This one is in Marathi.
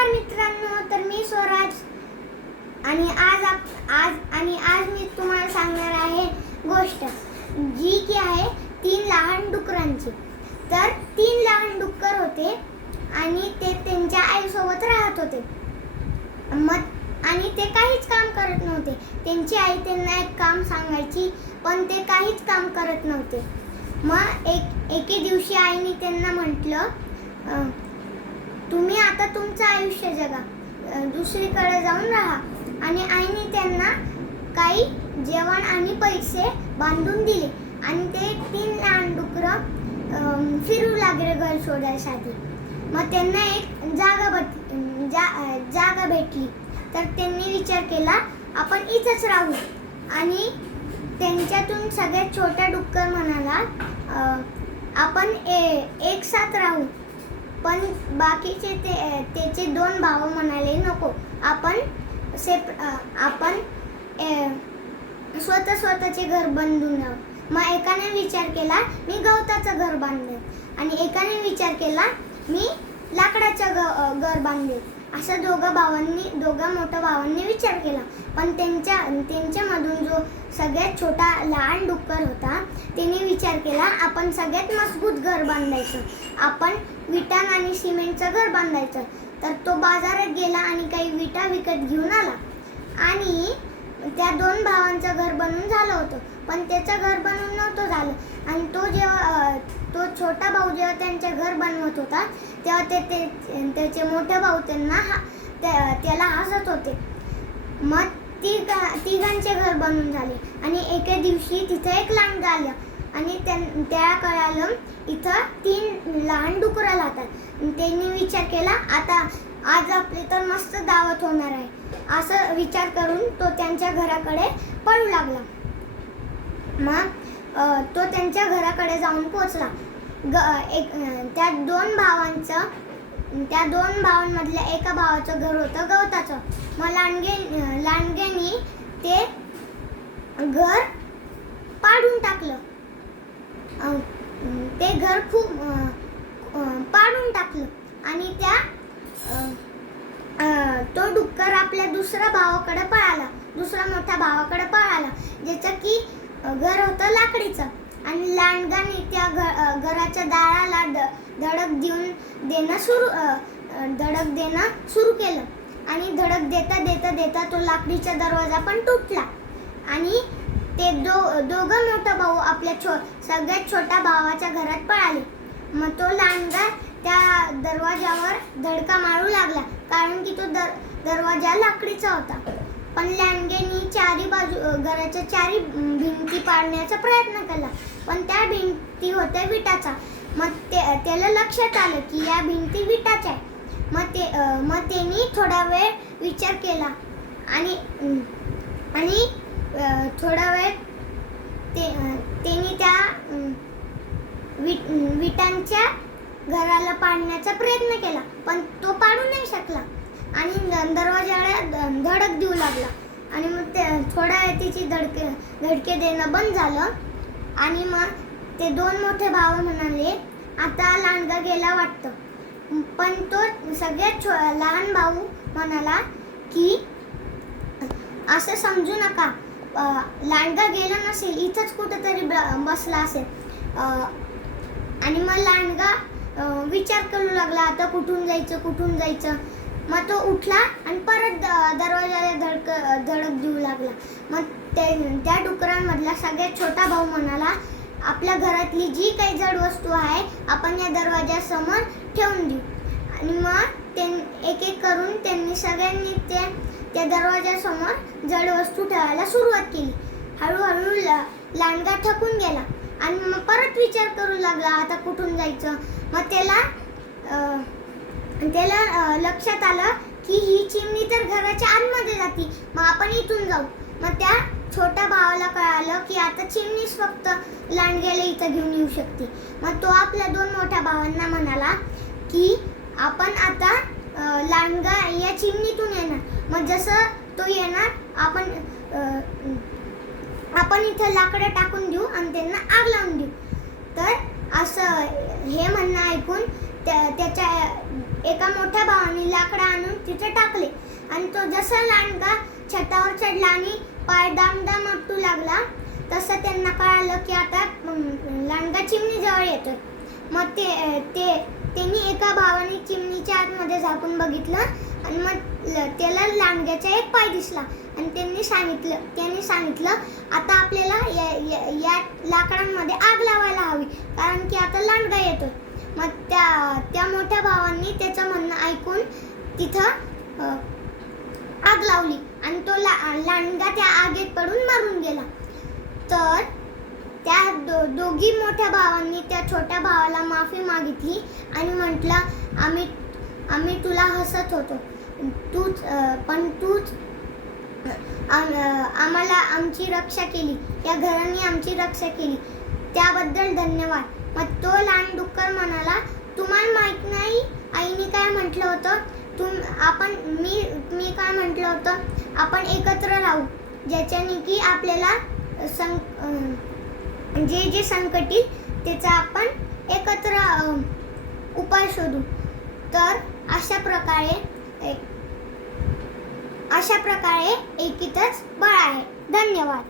नमस्कार मित्रांनो, तर मी स्वराज आणि आज मी तुम्हाला सांगणार आहे गोष्ट जी की आहे 3 लहान डुकरांची. तर 3 लहान डुक्कर होते आणि ते त्यांच्या आईसोबत राहत होते. आणि ते काहीच काम करत नव्हते. त्यांची आई त्यांना एक काम सांगायची, पण ते काहीच काम करत नव्हते. मग एके दिवशी आईने त्यांना म्हटलं, तुम्ही आता तुमचं आयुष्य जगा, दुसरीकडे जाऊन राहा. आणि आईने त्यांना काही जेवण आणि पैसे बांधून दिले आणि ते 3 लहान डुकरं फिरू लागले घर शोधायसाठी. मग त्यांना एक जागा भेटली. तर त्यांनी विचार केला, आपण इथंच राहू. आणि त्यांच्यातून सगळ्यात छोटा डुक्कर म्हणाला, आपण एक साथ राहू. पण बाकीचे त्याचे 2 भाऊ म्हणाले, नको, आपण स्वतःचे घर बांधून राहू. मग एकाने विचार केला, मी गवताचं घर बांधेन. आणि एकाने विचार केला, मी लाकडाचं घर बांधेन. असं दोघा मोठ्या भावांनी विचार केला. पण त्यांच्यामधून जो सगळ्यात छोटा लहान डुक्कर होता त्याने विचार केला, आपण सगळ्यात मजबूत घर बांधायचं, आपण विटा आणि सिमेंटचं घर बांधायचं. तर तो बाजारात गेला आणि काही विटा विकत घेऊन आला. आणि त्या 2 भावांचं घर बनवून झालं होतं, पण त्याचं घर बनवून नव्हतं झालं. आणि तो छोटा भाऊ जेव्हा त्यांचे घर बनवत होता तेव्हा त्याचे मोठे भाऊ त्याला हसत होते. मग तिघांचे घर बनवून झाले. आणि एके दिवशी तिथं एक लांडगा आलं आणि त्याला कळालं, इथं 3 लहान डुकरं राहतात. त्यांनी विचार केला, आज आपली तर मस्त दावत होणार आहे. असं विचार करून तो त्यांच्या घराकडे पळू लागला. मग तो त्यांच्या घराकडे जाऊन पोचला. त्या 2 भावांमधल्या एका भावाचं घर होतं गवताचं. मग लांडग्याने ते घर पाडून टाकलं. ते घर खूप पाडून टाकलं. आणि तो डुक्कर आपल्या दुसऱ्या मोठ्या भावाकडे पळाला, ज्याचं की घर होतं लाकडीचं. आणि लांडगाने त्या घराच्या दाराला धडक देणं सुरू केलं. आणि धडक देता तो लाकडीचा दरवाजा पण तुटला. आणि ते दोघं मोठा भाऊ आपल्या सगळ्यात छोट्या भावाच्या घरात पळाले. मग तो लांडगा त्या दरवाजावर धडका मारू लागला, कारण की तो दरवाजा लाकडीचा होता. पण लांडग्याने घराच्या 4 भिंती पाडण्याचा प्रयत्न केला, पण त्या भिंती होत्या विटाचा. मग त्याला लक्षात आलं की या भिंती विटाच्या आहे. मग त्यांनी थोडा वेळ विचार केला आणि थोडा वेळ त्यांनी त्या विटांच्या घराला पाडण्याचा प्रयत्न केला, पण तो पाडू नाही शकला. आणि दरवाजाला धडक देऊ लागला. आणि मग थोडा वेळ त्याची धडके देणं बंद झालं. आणि मग ते 2 मोठे भाव म्हणाले, आता लांडगा गेला वाटतं. पण तो सगळ्यात लहान भाऊ म्हणाला की असं समजू नका, लांडगा गेला नसेल, इथंच कुठेतरी बसला असेल. आणि मग लांडगा विचार करू लागला, आता कुठून जायचं. मग तो उठला आणि परत दरवाजाला धडक देऊ लागला. मग त्या डुकरांमधला सगळ्यात छोटा भाऊ म्हणाला, आपल्या घरातली जी काही जड वस्तू आहे आपण या दरवाजासमोर ठेवून देऊ. आणि मग एक एक करून त्यांनी सगळ्यांनी त्या दरवाजासमोर जड वस्तू ठेवायला सुरुवात केली. हळूहळू लांडगा थकून गेला आणि मग परत विचार करू लागला, आता कुठून जायचं. मग त्याला लक्षात आलं की ही चिमणी तर घराच्या आतमध्ये जाती, मग आपण इथून जाऊ. मग त्या छोट्या भावाला कळालं की आता चिमणीच फक्त लांडग्याला इथं घेऊन येऊ शकते. मग तो आपल्या 2 मोठ्या भावांना म्हणाला की आपण आता लांडगा या चिमणीतून येणार. मग जसं तो येणार आपण इथं लाकडं टाकून देऊ आणि त्यांना आग लावून देऊ. तर असं हे म्हणणं ऐकून त्याच्या एका मोठ्या भावाने लाकडं आणून चमचे टाकले आणि तो जसा लांडगा छतावर चढला आणि पाय दाम दाम आपटू लागला तसं त्यांना कळालं की आता लांडगा चिमणी जवळ येतोय. मग त्यांनी एका भावाने चिमणीच्या आतमध्ये झाकून बघितलं आणि मग त्याला लांडग्याचा एक पाय दिसला आणि त्यांनी सांगितलं आता आपल्याला या लाकडांमध्ये आग लावायला हवी कारण की आता लांडगा येतोय. मग त्या मोठ्या भावांनी त्याचं म्हणणं ऐकून तिथं आग लावली आणि तो लांडगा त्या आगीत पडून मरून गेला. तर त्या दोघी मोठ्या भावांनी त्या छोट्या भावाला माफी मागितली आणि म्हटलं आम्ही तुला हसत होतो, तूच आम्हाला आमची रक्षा केली, या घराने आमची रक्षा केली, त्याबद्दल धन्यवाद. मग तो लांडडुक्कर म्हणाला, तुम्हाला माहित नाही आईने काय म्हटलं होतं, मी काय म्हटलं होतं, आपण एकत्र राहू ज्याच्याने की आपल्याला जे संकट येईल त्याचा आपण एकत्र उपाय शोधू. तर अशा प्रकारे एकीतच बळ आहे. धन्यवाद.